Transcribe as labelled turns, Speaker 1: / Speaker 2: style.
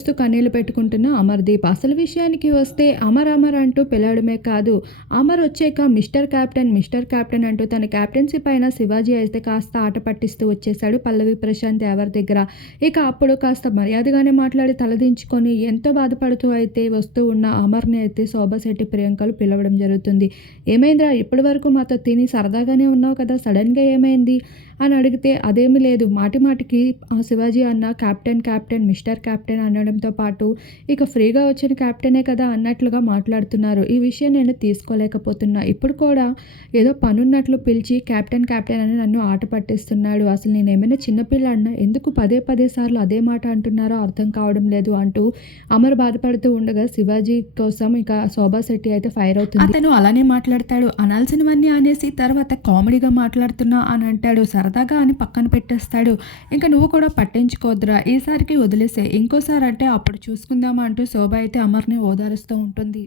Speaker 1: చూస్తూ కన్నీళ్ళు పెట్టుకుంటున్న అమర్దీప్ అసలు విషయానికి వస్తే అమర్ అమర్ అంటూ పిలవడమే కాదు అమర్ వచ్చాక మిస్టర్ క్యాప్టెన్ మిస్టర్ క్యాప్టెన్ అంటూ తన క్యాప్టెన్సీ పైన శివాజీ అయితే కాస్త ఆట పట్టిస్తూ వచ్చేసాడు పల్లవి ప్రశాంత్ ఎవరి దగ్గర. ఇక అప్పుడు కాస్త మర్యాదగానే మాట్లాడి తలదించుకొని ఎంతో బాధపడుతూ అయితే వస్తూ ఉన్న అమర్ని అయితే శోభశెట్టి ప్రియాంకలు పిలవడం జరుగుతుంది. ఏమైందిరా ఇప్పటి వరకు మాతో తిని సరదాగానే ఉన్నావు కదా సడన్గా ఏమైంది? అని అడిగితే అదేమీ లేదు. మాటి మాటికి శివాజీ అన్న క్యాప్టెన్ క్యాప్టెన్ మిస్టర్ క్యాప్టెన్ అనడంతో పాటు ఇక ఫ్రీగా వచ్చిన క్యాప్టెనే కదా అన్నట్లుగా మాట్లాడుతున్నారు. ఈ విషయం నేను తీసుకోలేకపోతున్నా. ఇప్పుడు కూడా ఏదో పనున్నట్లు పిలిచి క్యాప్టెన్ క్యాప్టెన్ అని నన్ను ఆట పట్టిస్తున్నాడు. అసలు నేను ఏమైనా చిన్నపిల్లాడినా ఎందుకు పదే పదే సార్లు అదే మాట అంటున్నారో అర్థం కావడం లేదు అంటూ అమర్ బాధపడుతూ ఉండగా శివాజీ కోసం ఇక శోభా శెట్టి అయితే ఫైర్ అవుతుంది. అతను అలానే మాట్లాడతాడు. అనాల్సినవన్నీ అనేసి తర్వాత కామెడీగా మాట్లాడుతున్నా అని అంటాడు. సరదాగా అని పక్కన పెట్టేస్తాడు. ఇంకా నువ్వు కూడా పట్టించుకోద్దురా. ఈసారికి వదిలేసే. ఇంకోసారి అంటే అప్పుడు చూసుకుందామా అంటూ శోభ అయితే అమర్ని ఓదారుస్తూ ఉంటుంది.